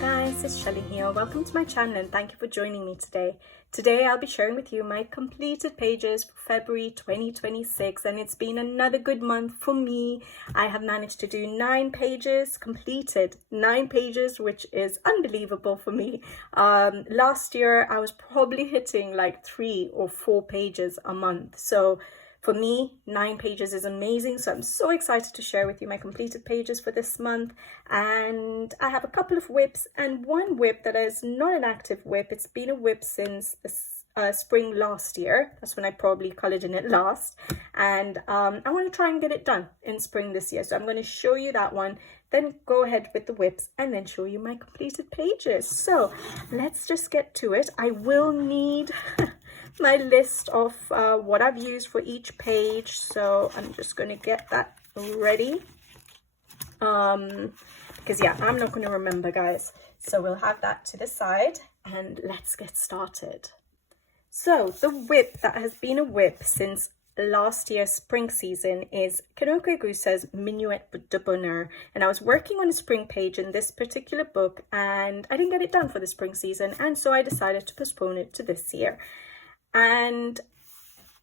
guys, it's Shelly here. Welcome to my channel and thank you for joining me today. Today I'll be sharing with you my completed pages for February 2026, and it's been another good month for me. I have managed to do 9 pages, completed 9 pages, which is unbelievable for me. Last year I was probably hitting like 3 or 4 pages a month. So for me, 9 pages is amazing, so I'm so excited to share with you my completed pages for this month. And I have a couple of WIPs and one WIP that is not an active WIP. It's been a WIP since the spring last year. That's when I probably colored in it last. And I want to try and get it done in spring this year. So I'm going to show you that one, then go ahead with the WIPs and then show you my completed pages. So let's just get to it. I will need my list of what I've used for each page, so I'm just going to get that ready because yeah, I'm not going to remember, guys, so we'll have that to the side and let's get started. So the WIP that has been a WIP since last year's spring season is Kanoko Egusa's Minuet de Bonheur, and I was working on a spring page in this particular book and I didn't get it done for the spring season, and so I decided to postpone it to this year. And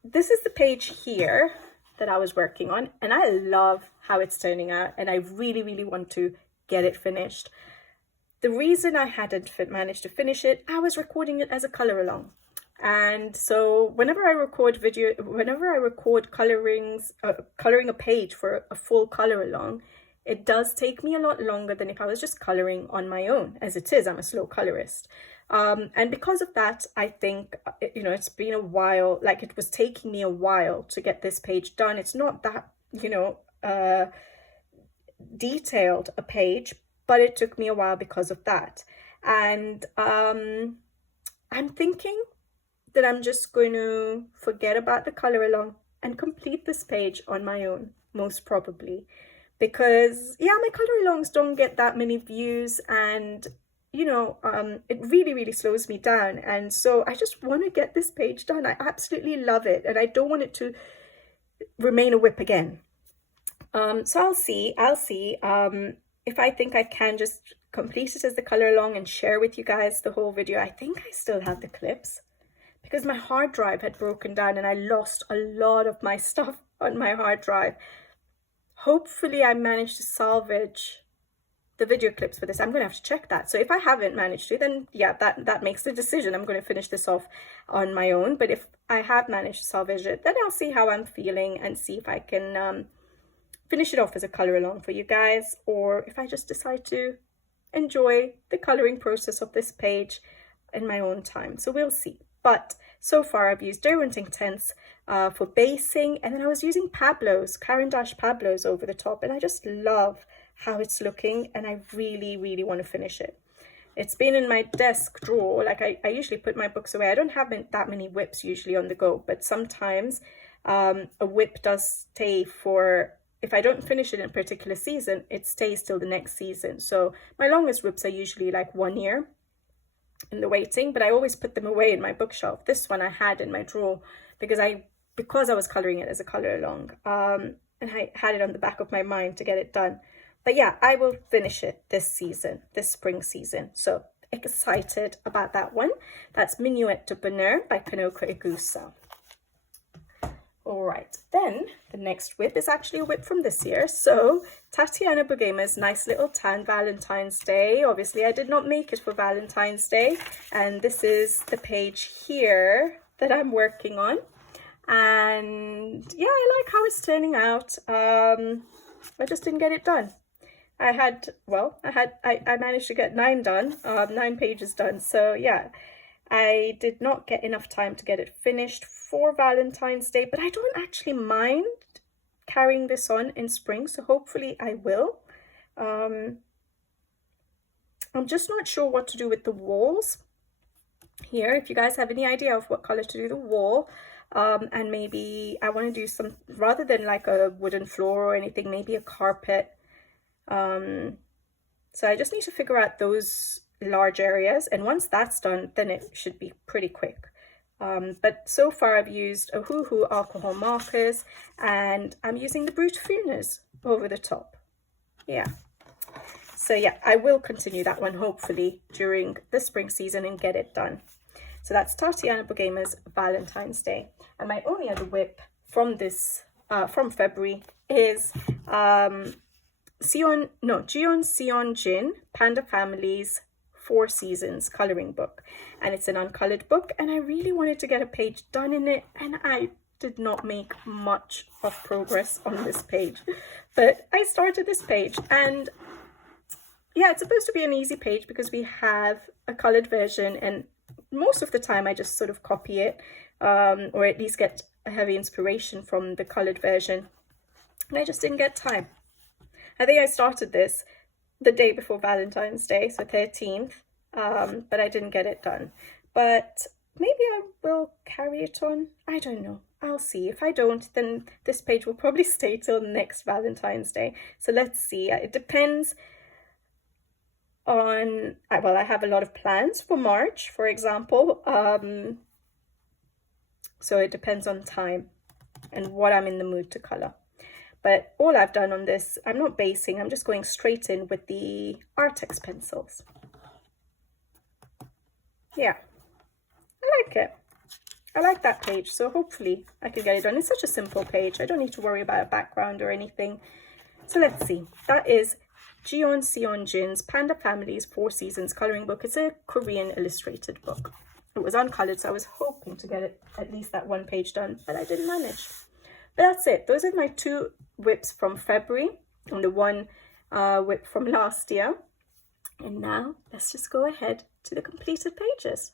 this is the page here that I was working on, and I love how it's turning out, and I really want to get it finished. The reason I hadn't managed to finish it, I was recording it as a color along, and so whenever I record coloring a page for a full color along, it does take me a lot longer than if I was just coloring on my own. As it is, I'm a slow colorist. And because of that, I think, you know, it's been a while, like it was taking me a while to get this page done. It's not that, you know, detailed a page, but it took me a while because of that. And I'm thinking that I'm just going to forget about the color along and complete this page on my own, most probably. Because, yeah, my color alongs don't get that many views, and you know, it really slows me down, and so I just want to get this page done. I absolutely love it, and I don't want it to remain a WIP again. So I'll see if I think I can just complete it as the color along and share with you guys the whole video. I think I still have the clips because my hard drive had broken down and I lost a lot of my stuff on my hard drive. Hopefully I managed to salvage the video clips for this. I'm going to have to check that. So if I haven't managed to, then yeah, that makes the decision. I'm going to finish this off on my own. But if I have managed to salvage it, then I'll see how I'm feeling and see if I can finish it off as a color along for you guys, or if I just decide to enjoy the coloring process of this page in my own time. So we'll see. But so far I've used Derwent Intense for basing, and then I was using Pablo's, Caran d'Ache Pablo's over the top, and I just love how it's looking, and I really want to finish it. It's been in my desk drawer. Like I usually put my books away. I don't have that many WIPs usually on the go, but sometimes a WIP does stay for, if I don't finish it in a particular season, it stays till the next season. So my longest WIPs are usually like 1 year in the waiting, but I always put them away in my bookshelf. This one I had in my drawer because I was coloring it as a color along, and I had it on the back of my mind to get it done. But yeah, I will finish it this season, this spring season. So excited about that one. That's Minuet de Bonheur by Kanoko Egusa. All right, then the next WIP is actually a WIP from this year. So Tatiana Bugema's Nice Little Tan Valentine's Day. Obviously, I did not make it for Valentine's Day. And this is the page here that I'm working on. And yeah, I like how it's turning out. I just didn't get it done. I managed to get 9 done, 9 pages done. So yeah, I did not get enough time to get it finished for Valentine's Day, but I don't actually mind carrying this on in spring, so hopefully I will. I'm just not sure what to do with the walls here. If you guys have any idea of what color to do the wall, and maybe I want to do some, rather than like a wooden floor or anything, maybe a carpet. So I just need to figure out those large areas, and once that's done, then it should be pretty quick. But so far I've used Ohuhu alcohol markers, and I'm using the Brut Funers over the top. Yeah. So yeah, I will continue that one hopefully during the spring season and get it done. So that's Tatiana Bogema's Valentine's Day. And my only other whip from this, from February is Jeon Seon Jin, Panda Family's 4 Seasons coloring book. And it's an uncolored book, and I really wanted to get a page done in it, and I did not make much of progress on this page. But I started this page, and yeah, it's supposed to be an easy page because we have a colored version, and most of the time I just sort of copy it, or at least get a heavy inspiration from the colored version. And I just didn't get time. I think I started this the day before Valentine's Day, so 13th, but I didn't get it done. But maybe I will carry it on. I don't know. I'll see. If I don't, then this page will probably stay till next Valentine's Day. So let's see. It depends on, well, I have a lot of plans for March, for example. So it depends on time and what I'm in the mood to color. But all I've done on this, I'm not basing, I'm just going straight in with the Artex pencils. Yeah, I like it. I like that page, so hopefully I can get it done. It's such a simple page. I don't need to worry about a background or anything. So let's see. That is Jeon Seon Jin's Panda Family's 4 Seasons coloring book. It's a Korean illustrated book. It was uncolored, so I was hoping to get it at least that one page done, but I didn't manage. But that's it. Those are my 2 whips from February and the 1 whip from last year. And now let's just go ahead to the completed pages.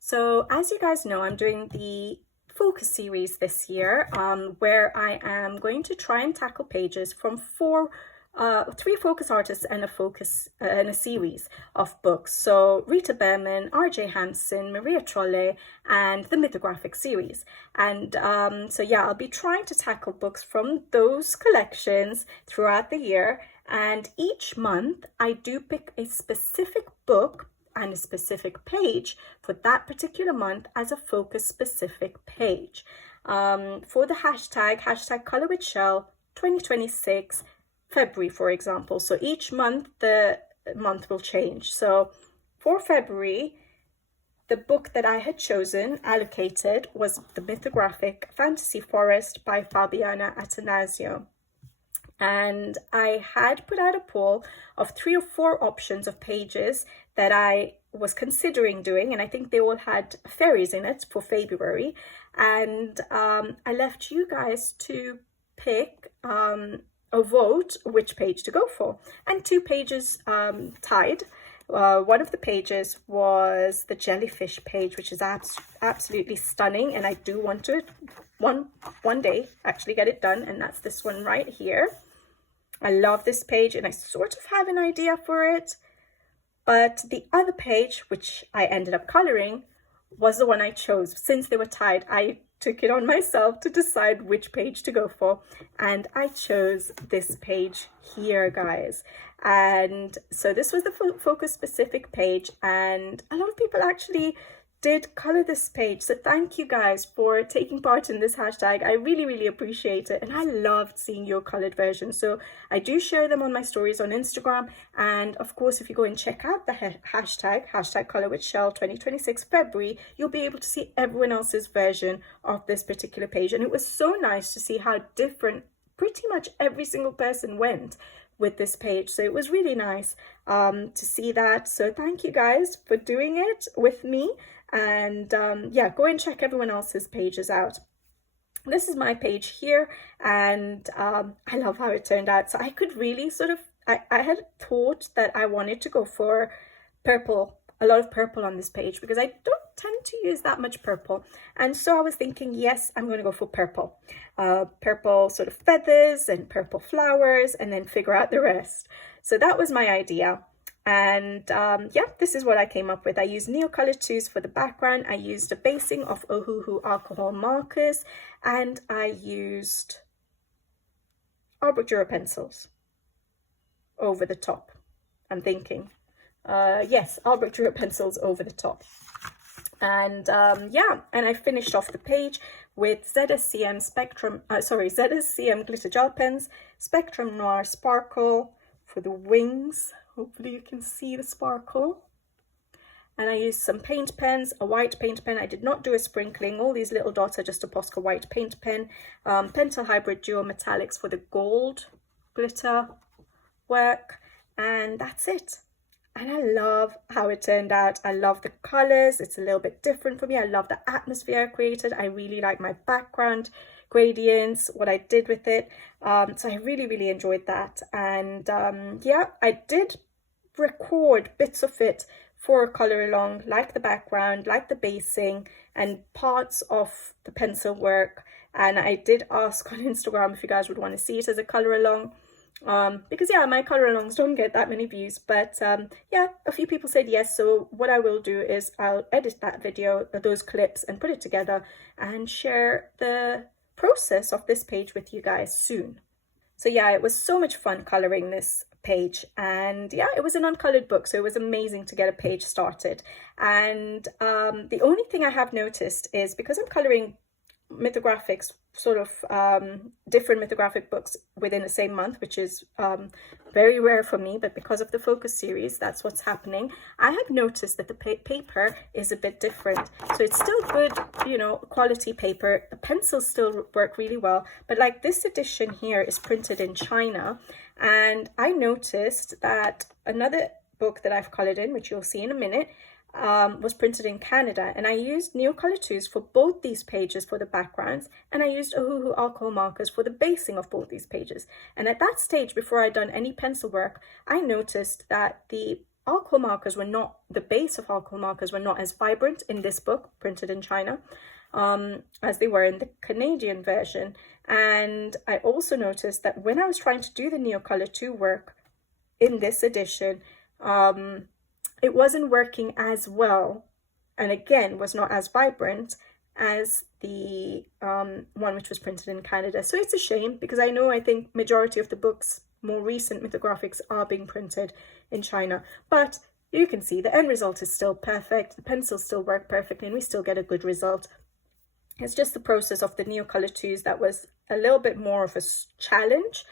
So as you guys know, I'm doing the focus series this year, where I am going to try and tackle pages from 3 focus artists and a series of books. So Rita Bearman, R.J. Hampson, Maria Trolle, and the Mythographic series. And so yeah, I'll be trying to tackle books from those collections throughout the year. And each month I do pick a specific book and a specific page for that particular month as a focus specific page. For the hashtag Color with Shell 2026 February, for example. So each month the month will change. So for February, the book that I had chosen, allocated, was the Mythographic Fantasy Forest by Fabiana Attanasio. And I had put out a poll of 3 or 4 options of pages that I was considering doing, and I think they all had fairies in it for February. And I left you guys to pick a vote which page to go for, and 2 pages tied. One of the pages was the jellyfish page, which is absolutely stunning, and I do want to one day actually get it done, and that's this one right here. I love this page, and I sort of have an idea for it, but the other page, which I ended up coloring, was the one I chose. Since they were tied, I took it on myself to decide which page to go for, and I chose this page here, guys. And so this was the focus specific page, and a lot of people actually did color this page. So thank you guys for taking part in this hashtag. I really appreciate it, and I loved seeing your colored version. So I do share them on my stories on Instagram, and of course if you go and check out the hashtag Color with Shell 2026 February, you'll be able to see everyone else's version of this particular page. And it was so nice to see how different pretty much every single person went with this page. So it was really nice to see that. So thank you guys for doing it with me. And yeah, go and check everyone else's pages out. This is my page here, and I love how it turned out. So I could really sort of, I had thought that I wanted to go for purple, a lot of purple on this page, because I don't tend to use that much purple. And so I was thinking, yes, I'm going to go for purple. Purple sort of feathers and purple flowers, and then figure out the rest. So that was my idea. And yeah, this is what I came up with. I used Neocolor 2s for the background. I used a basing of Ohuhu alcohol markers, and I used Albrecht Dürer pencils over the top. I'm thinking, yes, Albrecht Dürer pencils over the top. And yeah, and I finished off the page with ZSCM ZSCM glitter gel pens, Spectrum Noir Sparkle for the wings. Hopefully you can see the sparkle. And I used some paint pens, a white paint pen. I did not do a sprinkling. All these little dots are just a Posca white paint pen. Pentel Hybrid Duo Metallics for the gold glitter work. And that's it. And I love how it turned out. I love the colors. It's a little bit different for me. I love the atmosphere I created. I really like my background gradients, what I did with it. So I really enjoyed that. And yeah, I did record bits of it for a color along, like the background, like the basing, and parts of the pencil work. And I did ask on Instagram if you guys would want to see it as a color along, because yeah, my color alongs don't get that many views, but yeah, a few people said yes. So what I will do is I'll edit that video, those clips, and put it together and share the process of this page with you guys soon. So yeah, it was so much fun coloring this page, and yeah, it was an uncolored book, so it was amazing to get a page started. And the only thing I have noticed is, because I'm coloring mythographics, sort of different mythographic books within the same month, which is very rare for me, but because of the focus series, that's what's happening. I have noticed that the paper is a bit different, so it's still good, you know, quality paper. The pencils still work really well, but like this edition here is printed in China, and I noticed that another book that I've colored in, which you'll see in a minute, was printed in Canada, and I used Neocolor IIs for both these pages for the backgrounds, and I used Ohuhu alcohol markers for the basing of both these pages. And at that stage, before I'd done any pencil work, I noticed that the alcohol markers were not, the base of alcohol markers were not as vibrant in this book printed in China as they were in the Canadian version. And I also noticed that when I was trying to do the Neocolor II work in this edition, it wasn't working as well, and again was not as vibrant as the one which was printed in Canada. So it's a shame, because I think majority of the books, more recent mythographics, are being printed in China, but you can see the end result is still perfect. The pencils still work perfectly, and we still get a good result. It's just the process of the Neocolor IIs that was a little bit more of a challenge,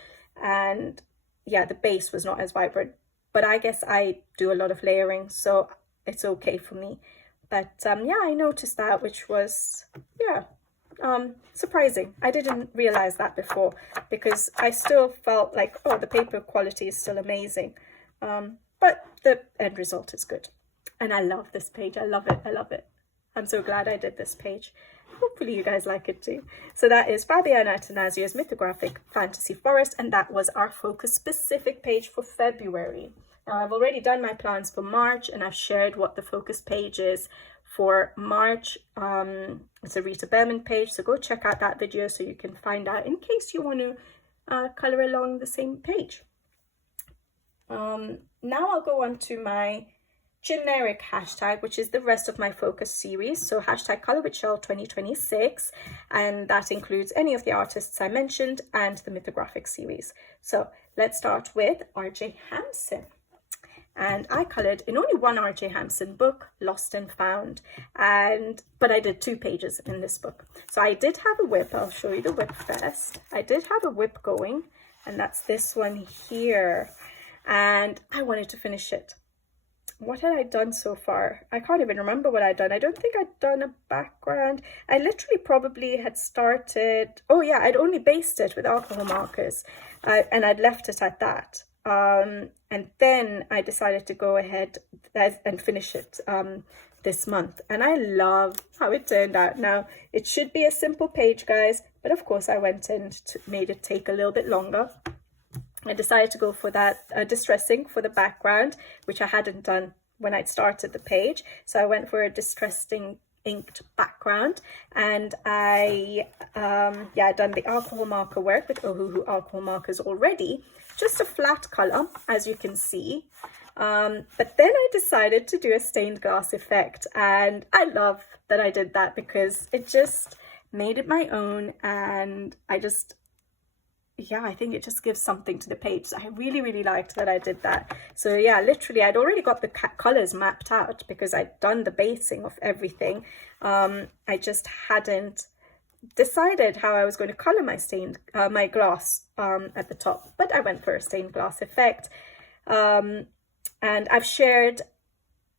and yeah, the base was not as vibrant. But I guess I do a lot of layering, so it's okay for me. But yeah, I noticed that, which was, yeah, surprising. I didn't realize that before, because I still felt like, oh, the paper quality is still amazing. But the end result is good. And I love this page. I love it. I love it. I'm so glad I did this page. Hopefully you guys like it too. So that is Fabiana Atanasiou's Mythographic Fantasy Forest, and that was our focus specific page for February. Now I've already done my plans for March, and I've shared what the focus page is for March. It's a Rita Berman page, so go check out that video so you can find out, in case you want to color along the same page. Now I'll go on to my generic hashtag, which is the rest of my focus series. So hashtag Color with Shell 2026, and that includes any of the artists I mentioned and the mythographic series. So let's start with R.J. Hampson. And I colored in only one R.J. Hampson book, Lost and Found, but I did 2 pages in this book. So I did have a whip. I'll show you the whip first. I did have a whip going, and that's this one here, and I wanted to finish it. What had I done so far? I can't even remember what I'd done. I don't think I'd done a background. I literally probably had started, oh yeah, I'd only based it with alcohol markers, and I'd left it at that. And then I decided to go ahead and finish it this month, and I love how it turned out. Now, it should be a simple page, guys, but of course I went and made it take a little bit longer. I decided to go for that distressing for the background, which I hadn't done when I'd started the page. So I went for a distressing inked background, and I done the alcohol marker work with Ohuhu alcohol markers already, just a flat color, as you can see. But then I decided to do a stained glass effect, and I love that I did that because it just made it my own, and I think it just gives something to the page. So I really liked that I did that. So yeah, literally I'd already got the colors mapped out because I'd done the basing of everything. I just hadn't decided how I was going to color my my glass at the top, but I went for a stained glass effect. And I've shared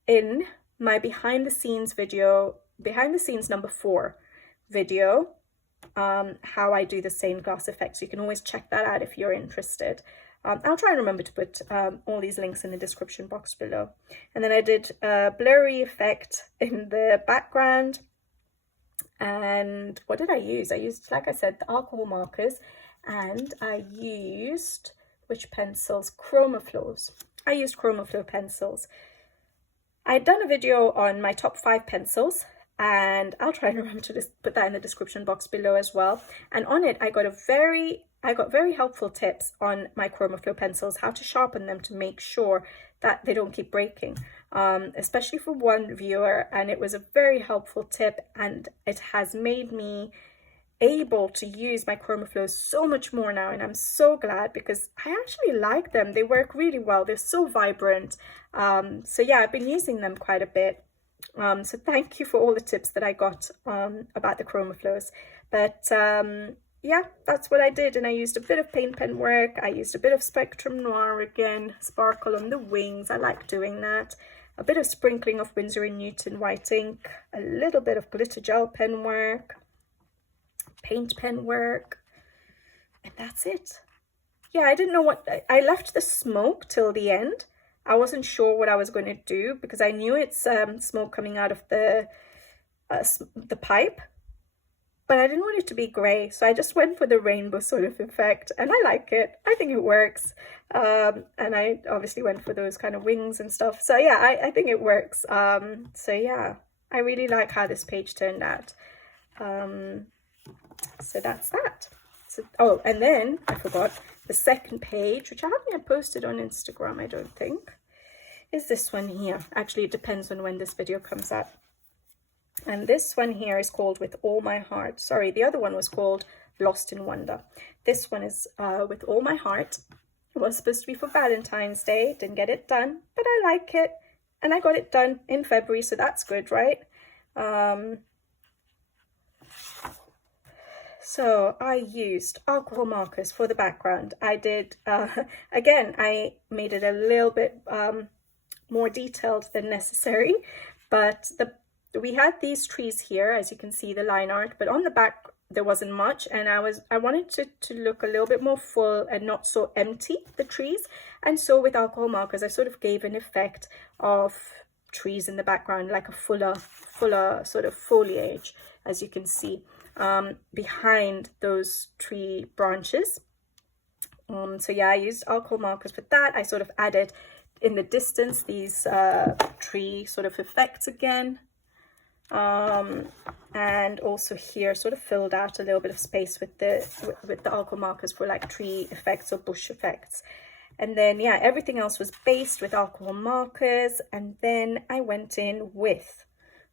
in my behind the scenes number 4 video, how I do the stained glass effect. So you can always check that out if you're interested. I'll try and remember to put all these links in the description box below. And then I did a blurry effect in the background. And what did I use? I used, like I said, the alcohol markers, and I used, which pencils? Chromaflows. I used Chromaflow pencils. I'd done a video on my top 5 pencils, and I'll try and remember to just put that in the description box below as well. And on it, I got very helpful tips on my Chromaflow pencils, how to sharpen them to make sure that they don't keep breaking, especially for one viewer. And it was a very helpful tip, and it has made me able to use my Chromaflows so much more now, and I'm so glad because I actually like them. They work really well. They're so vibrant. So yeah, I've been using them quite a bit. So thank you for all the tips that I got about the Chromaflows. But yeah, that's what I did. And I used a bit of paint pen work. I used a bit of Spectrum Noir again, sparkle on the wings. I like doing that. A bit of sprinkling of Winsor & Newton white ink, a little bit of glitter gel pen work, paint pen work, and that's it. Yeah, I didn't know what, I left the smoke till the end. I wasn't sure what I was going to do because I knew it's smoke coming out of the pipe, but I didn't want it to be grey, so I just went for the rainbow sort of effect, and I like it. I think it works. And I obviously went for those kind of wings and stuff. So yeah, I think it works. So yeah, I really like how this page turned out. So that's that. So, oh, and then I forgot the second page, which I haven't yet posted on Instagram, I don't think, is this one here. Actually, it depends on when this video comes out. And this one here is called With All My Heart. Sorry, the other one was called Lost in Wonder. This one is With All My Heart. It was supposed to be for Valentine's Day. Didn't get it done, but I like it. And I got it done in February, so that's good, right? So I used alcohol markers for the background. I did, again, I made it a little bit more detailed than necessary, but we had these trees here, as you can see, the line art, but on the back there wasn't much, and I wanted to look a little bit more full and not so empty, the trees. And so with alcohol markers, I sort of gave an effect of trees in the background, like a fuller sort of foliage, as you can see, behind those tree branches. So yeah, I used alcohol markers for that. I sort of added in the distance these tree sort of effects again. And also here sort of filled out a little bit of space with the alcohol markers for like tree effects or bush effects. And then yeah, everything else was based with alcohol markers. And then I went in with,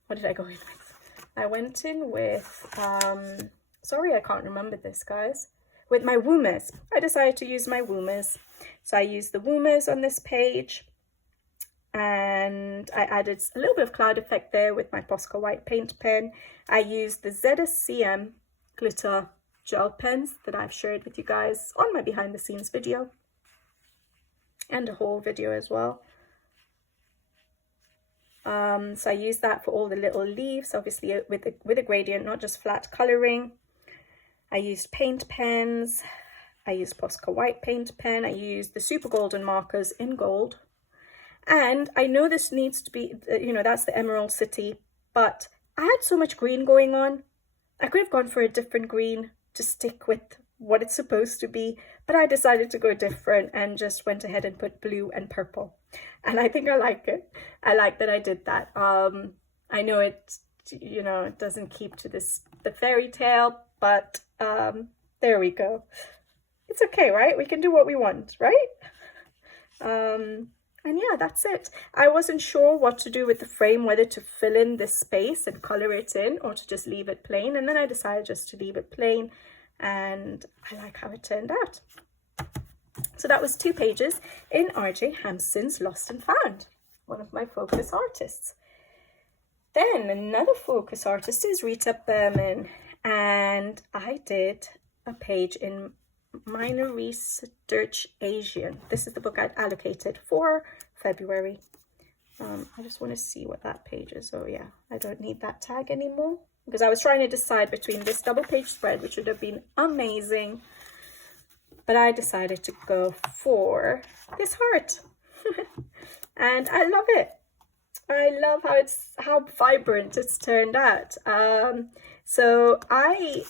what did I go in with? I went in with, sorry, I can't remember this, guys, with my Woomers. I decided to use my Woomers. So I used the Woomers on this page, and I added a little bit of cloud effect there with my Posca white paint pen. I used the ZSCM glitter gel pens that I've shared with you guys on my behind the scenes video and a whole video as well. So I used that for all the little leaves, obviously with a gradient, not just flat coloring. I used paint pens. I used Posca white paint pen. I used the super golden markers in gold. And I know this needs to be, you know, that's the Emerald City, but I had so much green going on. I could have gone for a different green to stick with what it's supposed to be, but I decided to go different and just went ahead and put blue and purple. And I think I like it. I like that I did that. I know it, you know, it doesn't keep to the fairy tale, but there we go. It's okay, right? We can do what we want, right? And yeah, that's it. I wasn't sure what to do with the frame, whether to fill in this space and color it in or to just leave it plain. And then I decided just to leave it plain, and I like how it turned out. So that was 2 pages in RJ Hampson's Lost and Found, one of my focus artists. Then another focus artist is Rita Berman, and I did a page in Minor Research Asian. This is the book I'd allocated for February. I just want to see what that page is. Oh yeah, I don't need that tag anymore, because I was trying to decide between this double page spread, which would have been amazing, but I decided to go for this heart. And I love it. I love how vibrant it's turned out. So I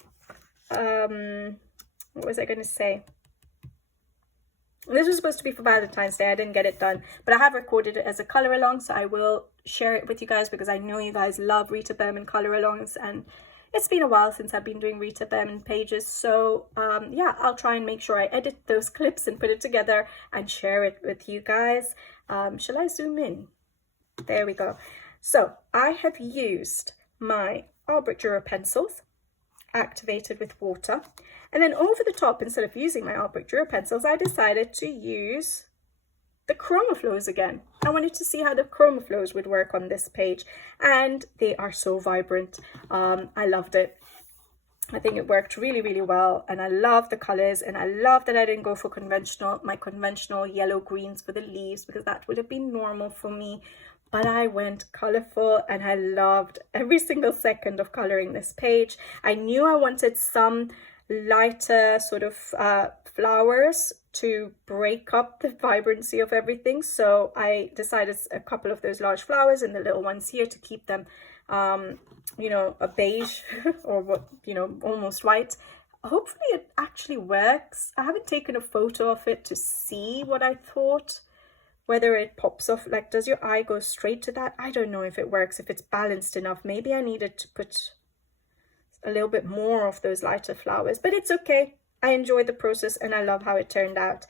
what was I going to say? This was supposed to be for Valentine's Day. I didn't get it done, but I have recorded it as a color along, so I will share it with you guys, because I know you guys love Rita Berman color alongs, and it's been a while since I've been doing Rita Berman pages. So yeah, I'll try and make sure I edit those clips and put it together and share it with you guys. Shall I zoom in? There we go. So I have used my Albrecht Dürer pencils, activated with water, and then over the top, instead of using my Albrecht Dürer pencils, I decided to use the ChromaFlows again. I wanted to see how the ChromaFlows would work on this page, and they are so vibrant. I loved it. I think it worked really, really well, and I love the colors, and I love that I didn't go for my conventional yellow greens for the leaves, because that would have been normal for me. But I went colorful, and I loved every single second of coloring this page. I knew I wanted some lighter sort of flowers to break up the vibrancy of everything. So I decided a couple of those large flowers and the little ones here to keep them, you know, a beige or what, you know, almost white. Hopefully it actually works. I haven't taken a photo of it to see what I thought, whether it pops off, like, does your eye go straight to that? I don't know if it works, if it's balanced enough. Maybe I needed to put a little bit more of those lighter flowers, but it's okay. I enjoyed the process, and I love how it turned out.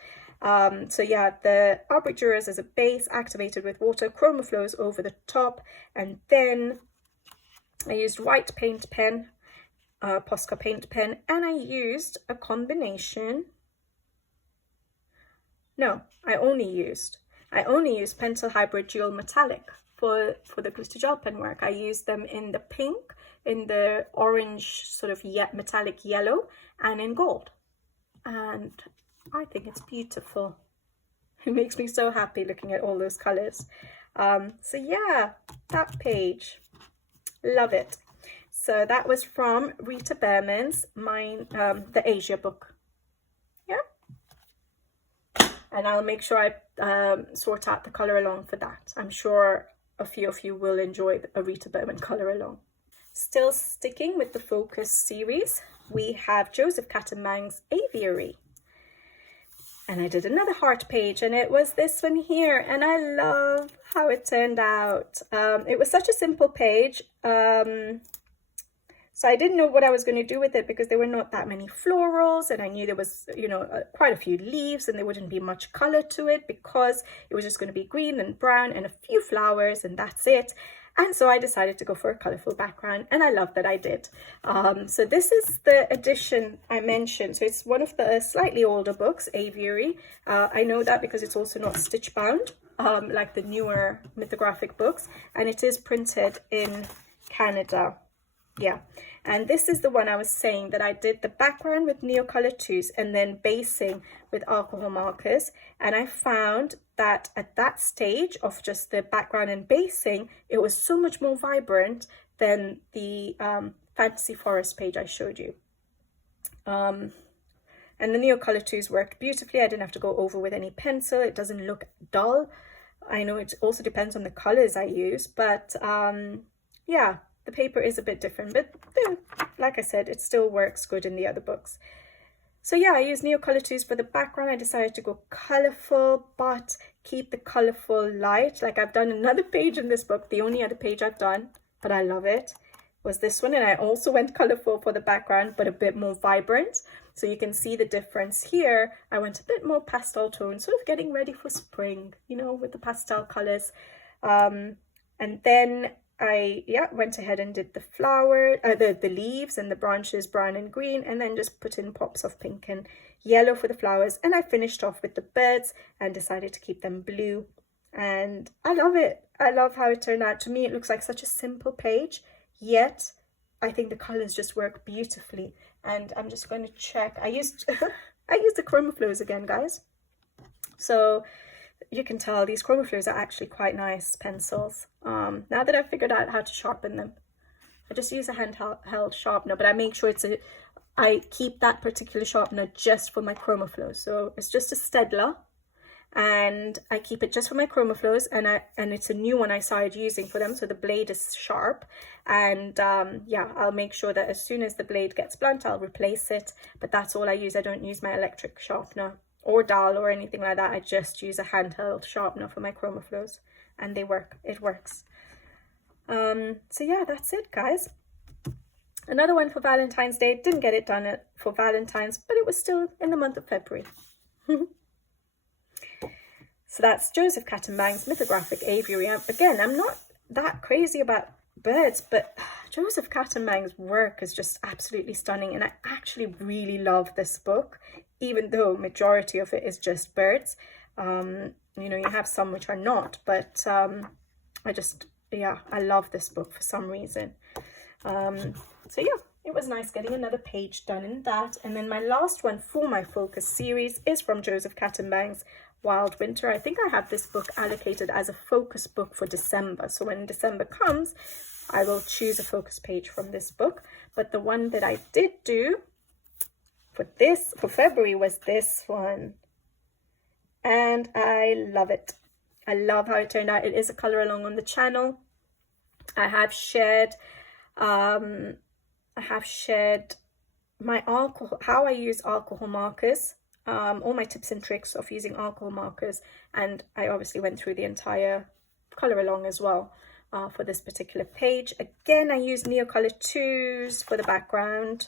So yeah, the Albrecht Dürers as a base, activated with water, ChromaFlows over the top, and then I used white paint pen, Posca paint pen, and I used a combination. No, I only used Pentel Hybrid Dual Metallic for the glitter gel pen work. I used them in the pink, in the orange sort of metallic yellow, and in gold. And I think it's beautiful. It makes me so happy looking at all those colors. So yeah, that page, love it. So that was from Rita Berman's the Asia book. And I'll make sure I sort out the color along for that. I'm sure a few of you will enjoy a Rita Berman color along. Still sticking with the Focus series, we have Joseph Kattenbang's Aviary. And I did another heart page, and it was this one here, and I love how it turned out. It was such a simple page. So I didn't know what I was going to do with it, because there were not that many florals, and I knew there was, you know, quite a few leaves, and there wouldn't be much color to it, because it was just going to be green and brown and a few flowers, and that's it. And so I decided to go for a colorful background, and I love that I did. So this is the edition I mentioned. So it's one of the slightly older books, Aviary. I know that because it's also not stitch bound, like the newer mythographic books, and it is printed in Canada. Yeah, and this is the one I was saying that I did the background with Neocolor IIs and then basing with alcohol markers, and I found that at that stage of just the background and basing, it was so much more vibrant than the Fantasy Forest page I showed you. And the Neocolor IIs worked beautifully. I didn't have to go over with any pencil. It doesn't look dull. I know it also depends on the colors I use, but yeah, the paper is a bit different, but like I said, it still works good in the other books. So yeah, I used Neocolor IIs for the background. I decided to go colorful, but keep the colorful light. Like, I've done another page in this book. The only other page I've done, but I love it, was this one. And I also went colorful for the background, but a bit more vibrant. So you can see the difference here. I went a bit more pastel tone, sort of getting ready for spring, you know, with the pastel colors. And then I went ahead and did the flower, the leaves and the branches brown and green, and then just put in pops of pink and yellow for the flowers. And I finished off with the birds and decided to keep them blue. And I love it. I love how it turned out. To me, it looks like such a simple page, yet I think the colors just work beautifully. And I'm just going to check. I used I used the Chromaflows again, guys. So you can tell these Chromaflows are actually quite nice pencils. Now that I've figured out how to sharpen them, I just use a handheld sharpener, but I make sure I keep that particular sharpener just for my Chromaflows. So it's just a Staedtler, and I keep it just for my Chromaflows, and it's a new one I started using for them, so the blade is sharp. And yeah, I'll make sure that as soon as the blade gets blunt, I'll replace it, but that's all I use. I don't use my electric sharpener or dial or anything like that. I just use a handheld sharpener for my Chromaflows, and they work. It works. So yeah, that's it, guys. Another one for Valentine's Day. Didn't get it done for Valentine's, but it was still in the month of February. So that's Joseph Cattenbang's Mythographic Aviary. Again, I'm not that crazy about birds, but Joseph Cattenbang's work is just absolutely stunning, and I actually really love this book, even though majority of it is just birds. You know, you have some which are not, but I love this book for some reason. So yeah, it was nice getting another page done in that. And then my last one for my focus series is from Joseph Cattenbang's Wild Winter. I think I have this book allocated as a focus book for December. So when December comes, I will choose a focus page from this book. But the one that I did do for February was this one. And I love it. I love how it turned out. It is a color along on the channel. I have shared my how I use alcohol markers, all my tips and tricks of using alcohol markers, and I obviously went through the entire color along as well for this particular page. Again, I use Neocolor 2s for the background.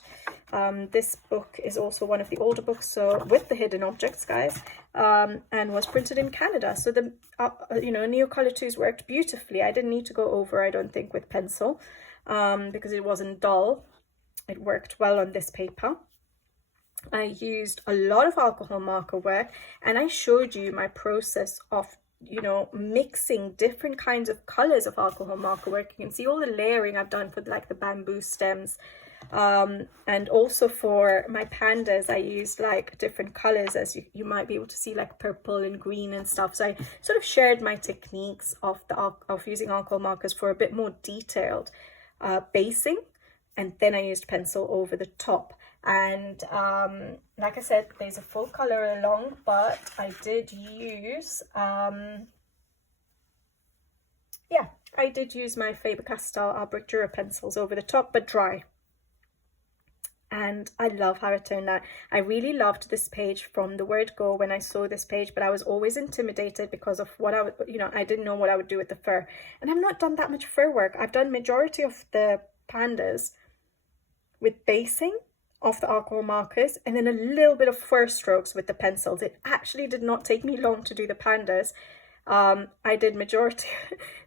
This book is also one of the older books, so with the hidden objects, guys, and was printed in Canada. So the Neocolor 2s worked beautifully. I didn't need to go over, I don't think, with pencil because it wasn't dull. It worked well on this paper. I used a lot of alcohol marker work, and I showed you my process of mixing different kinds of colors of alcohol marker work. You can see all the layering I've done for like the bamboo stems, and also for my pandas I used like different colors, as you might be able to see, like purple and green and stuff. So I sort of shared my techniques of using alcohol markers for a bit more detailed basing, and then I used pencil over the top. And like I said, there's a full color along, but I did use I did use my Faber-Castell Artbrick Dura pencils over the top, but dry. And I love how it turned out. I really loved this page from the word go when I saw this page, but I was always intimidated because of what I would, I didn't know what I would do with the fur. And I've not done that much fur work. I've done majority of the pandas with basing of the alcohol markers, and then a little bit of fur strokes with the pencils. It actually did not take me long to do the pandas. I did majority,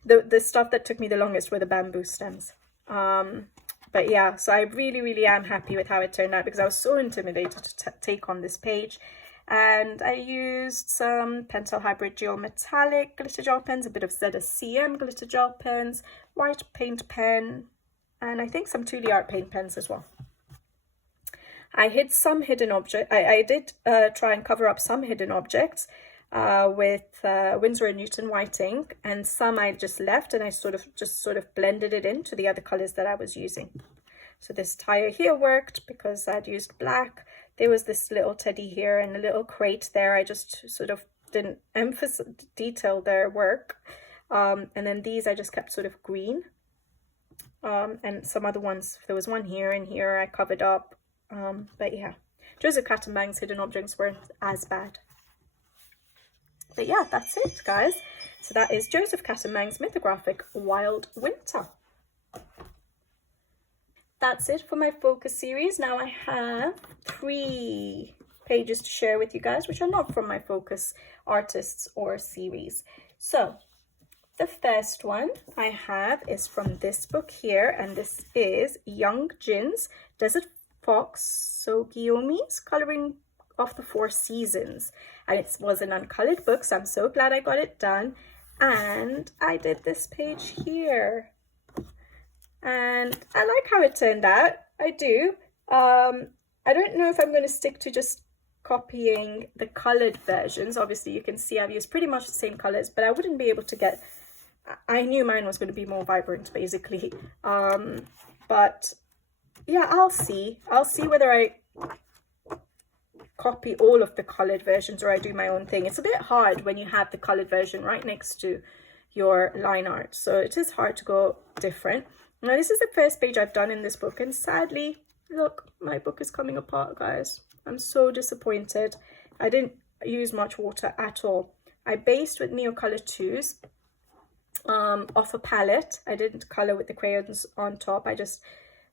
the stuff that took me the longest were the bamboo stems. But yeah, so I really, really am happy with how it turned out, because I was so intimidated to take on this page. And I used some Pentel Hybrid Gel Metallic glitter gel pens, a bit of ZSCM glitter gel pens, white paint pen, and I think some Thule art paint pens as well. I hid some hidden objects. I did try and cover up some hidden objects with Winsor & Newton white ink, and some I just left, and I sort of blended it into the other colors that I was using. So this tire here worked because I'd used black. There was this little teddy here and a little crate there. I just sort of didn't detail their work. And then these I just kept sort of green. And some other ones, there was one here and here I covered up. But yeah, Joseph Cattenbang's hidden objects weren't as bad. But yeah, that's it, guys. So that is Joseph Cattenbang's Mythographic Wild Winter. That's it for my focus series. Now I have 3 pages to share with you guys, which are not from my focus artists or series. So the first one I have is from this book here, and this is Young Jin's Desert Fox Sogiyomi's Coloring of the 4 Seasons, and it was an uncolored book, so I'm so glad I got it done. And I did this page here, and I like how it turned out. I do. I don't know if I'm going to stick to just copying the colored versions. Obviously you can see I've used pretty much the same colors, but I wouldn't be able to get, I knew mine was going to be more vibrant basically. But yeah, I'll see whether I copy all of the colored versions or I do my own thing. It's a bit hard when you have the colored version right next to your line art, so it is hard to go different. Now this is the first page I've done in this book, and sadly, look, my book is coming apart, guys. I'm so disappointed. I didn't use much water at all. I based with Neocolor 2s off a palette. I didn't color with the crayons on top. I just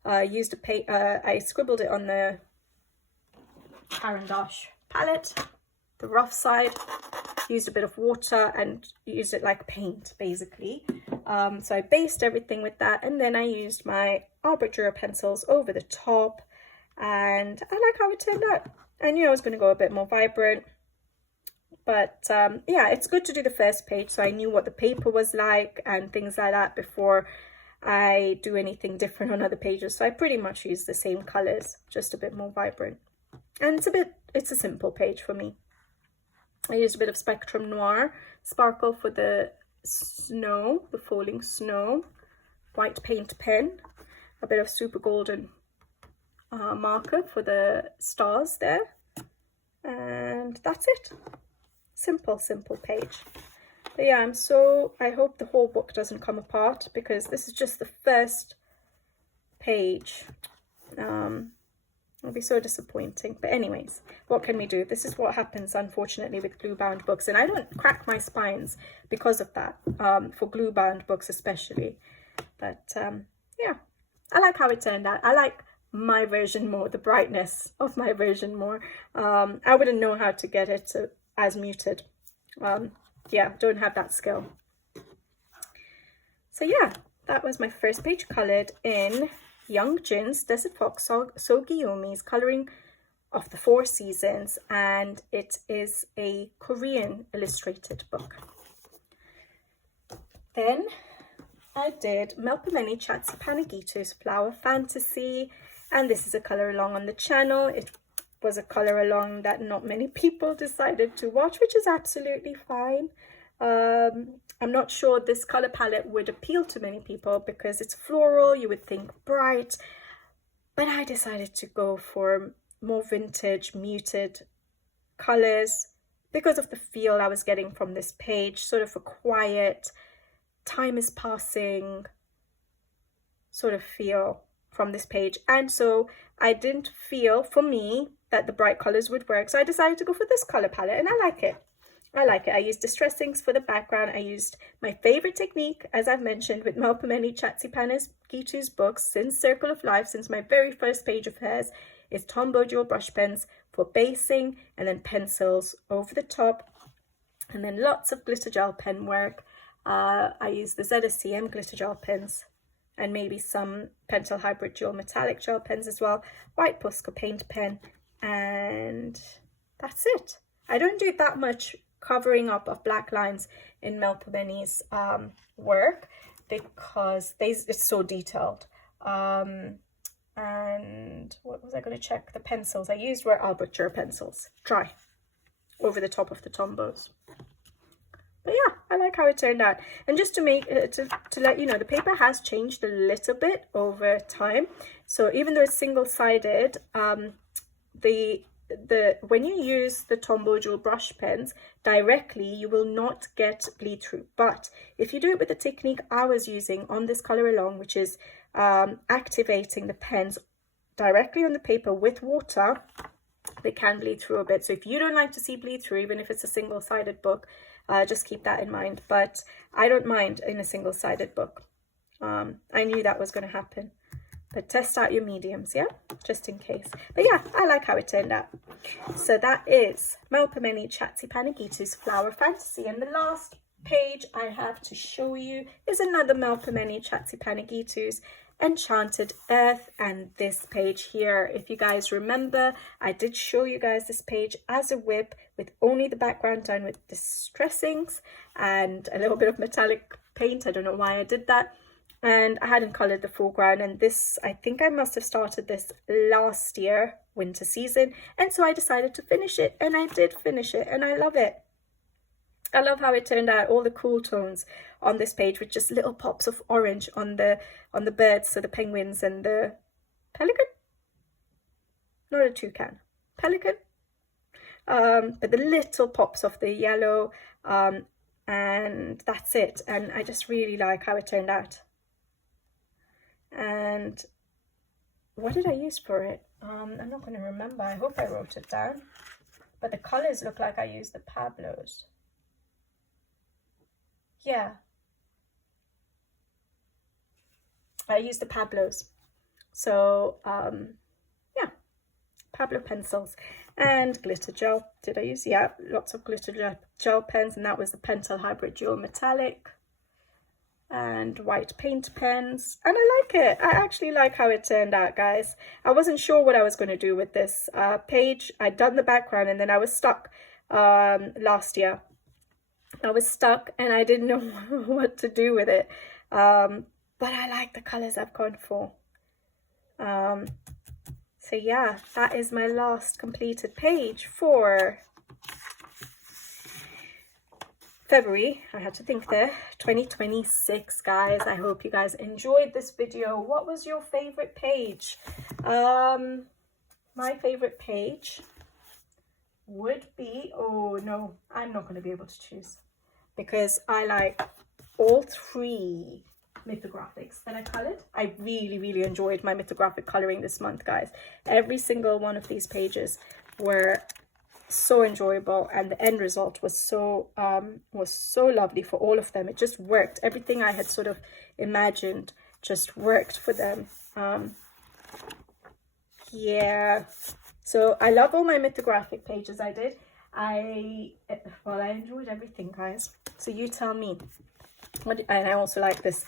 used I scribbled it on the Caran d'Ache palette, the rough side, used a bit of water and used it like paint basically. So I based everything with that, and then I used my Albert Dürer pencils over the top, and I like how it turned out. I knew I was going to go a bit more vibrant, but yeah, it's good to do the first page so I knew what the paper was like and things like that before I do anything different on other pages. So I pretty much use the same colors, just a bit more vibrant. And it's a simple page for me. I used a bit of Spectrum Noir Sparkle for the snow, the falling snow, white paint pen, a bit of Super Golden marker for the stars there, and that's it. Simple page. But yeah, I hope the whole book doesn't come apart, because this is just the first page. It'll be so disappointing. But anyways, what can we do? This is what happens, unfortunately, with glue-bound books. And I don't crack my spines because of that, for glue-bound books especially. But yeah, I like how it turned out. I like my version more, the brightness of my version more. I wouldn't know how to get it as muted. Yeah, don't have that skill. So yeah, that was my first page colored in Young Jin's Desert Fox So Guillaume's Colouring of the Four Seasons, and it is a Korean illustrated book. Then I did Melpomene Chatzipanagitu's Flower Fantasy, and this is a colour along on the channel. It was a colour along that not many people decided to watch, which is absolutely fine. I'm not sure this colour palette would appeal to many people because it's floral, you would think bright, but I decided to go for more vintage, muted colours because of the feel I was getting from this page, sort of a quiet, time is passing sort of feel from this page. And so I didn't feel, for me, that the bright colours would work, so I decided to go for this colour palette, and I like it. I used distress inks for the background. I used my favorite technique, as I've mentioned, with Melpomene Chatzipanagitu's books since Circle of Life, since my very first page of hers, is Tombow dual brush pens for basing, and then pencils over the top, and then lots of glitter gel pen work. I used the ZSCM glitter gel pens, and maybe some Pentel Hybrid dual metallic gel pens as well, white Posca paint pen, and that's it. I don't do that much covering up of black lines in Melpomene's work because it's so detailed. And what was I going to check? The pencils I used were Albert Dürer pencils, dry, over the top of the Tombows. But yeah, I like how it turned out. And just to make to let you know, the paper has changed a little bit over time. So even though it's single-sided, when you use the Tombow dual brush pens directly, you will not get bleed through. But if you do it with the technique I was using on this color along, which is activating the pens directly on the paper with water, they can bleed through a bit. So if you don't like to see bleed through, even if it's a single-sided book, just keep that in mind. But I don't mind in a single-sided book. I knew that was going to happen. But test out your mediums, yeah, just in case. But yeah, I like how it turned out. So that is Melpomene Chatzipanagitu's Flower Fantasy. And the last page I have to show you is another Melpomene Chatzipanagitu's Enchanted Earth. And this page here, if you guys remember, I did show you guys this page as a whip with only the background done with distress inks and a little bit of metallic paint. I don't know why I did that. and I hadn't colored the foreground, and this, I think I must have started this last year, winter season, and so I decided to finish it, and I did finish it, and I love it. I love how it turned out, all the cool tones on this page with just little pops of orange on the birds, so the penguins and the pelican, not a toucan, pelican, but the little pops of the yellow, and that's it. And I just really like how it turned out. And what did I use for it? I'm not going to remember. I hope I wrote it down. But the colors look like I used the Pablos. Yeah. I used the Pablos. So, yeah. Pablo pencils and glitter gel. Did I use? Yeah, lots of glitter gel pens. And that was the Pentel Hybrid Dual Metallic. And white paint pens, and I like it. I actually like how it turned out, guys. I wasn't sure what I was going to do with this page. I'd done the background, and then I was stuck last year. I was stuck and I didn't know what to do with it, but I like the colors I've gone for. So yeah, that is my last completed page for February. I had to think there. 2026, guys. I hope you guys enjoyed this video. What was your favorite page? My favorite page would be, oh no, I'm not going to be able to choose, because I like all three mythographics that I colored. I really enjoyed my mythographic coloring this month, guys. Every single one of these pages were so enjoyable, and the end result was so lovely for all of them. It just worked. Everything I had sort of imagined just worked for them. Yeah, so I love all my mythographic pages I did. I enjoyed everything, guys, so you tell me. And I also like this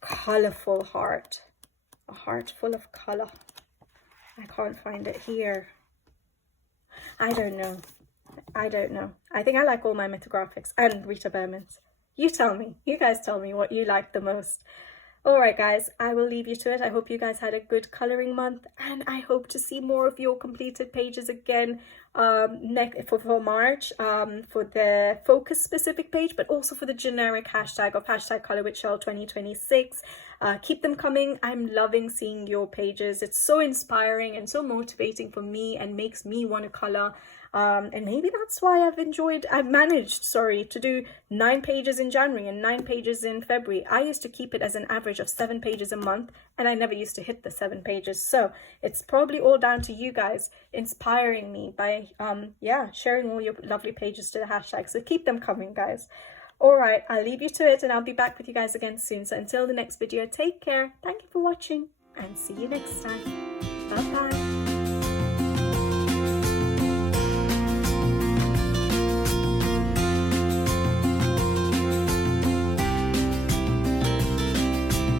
colorful heart, a heart full of color. I can't find it here. I don't know. I think I like all my mythographics and Rita Berman's. You tell me. You guys tell me what you like the most. All right, guys, I will leave you to it. I hope you guys had a good coloring month, and I hope to see more of your completed pages again for March, for the focus specific page, but also for the generic hashtag of #ColorWithShell 2026. Keep them coming. I'm loving seeing your pages. It's so inspiring and so motivating for me, and makes me want to color. And maybe that's why I've managed to do 9 pages in January and 9 pages in February. I used to keep it as an average of 7 pages a month, and I never used to hit the 7 pages. So it's probably all down to you guys inspiring me by, sharing all your lovely pages to the hashtag. So keep them coming, guys. All right, I'll leave you to it, and I'll be back with you guys again soon. So until the next video, take care. Thank you for watching, and see you next time. Bye-bye.